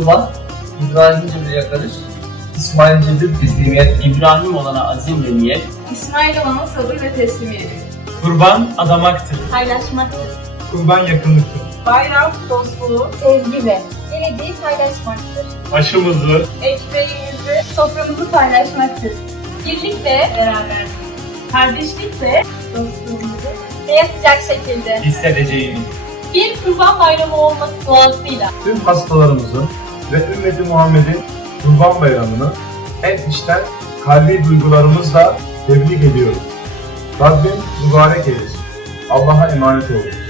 İbrahimce bir yakarış, İsmailce bir teslimiyet, İbrahim olana azim ve niyet, İsmail olana sabır ve teslimiyeti. Kurban adamaktır. Paylaşmaktır. Kurban yakınlıktır. Bayram dostluğu, sevgi ve geleceği paylaşmaktır. Aşımızı, ekmeğimizi, Soframızı paylaşmaktır. birlik ve beraber, kardeşlik ve Dostluğumuzu en sıcak şekilde hissedeceğimiz. bir kurban bayramı olması duasıyla tüm hastalarımızın ve ümmeti Muhammed'in Kurban Bayramı'nı en içten kalbi duygularımızla tebrik ediyoruz. Rabbim mübarek eylesin. Allah'a emanet olun.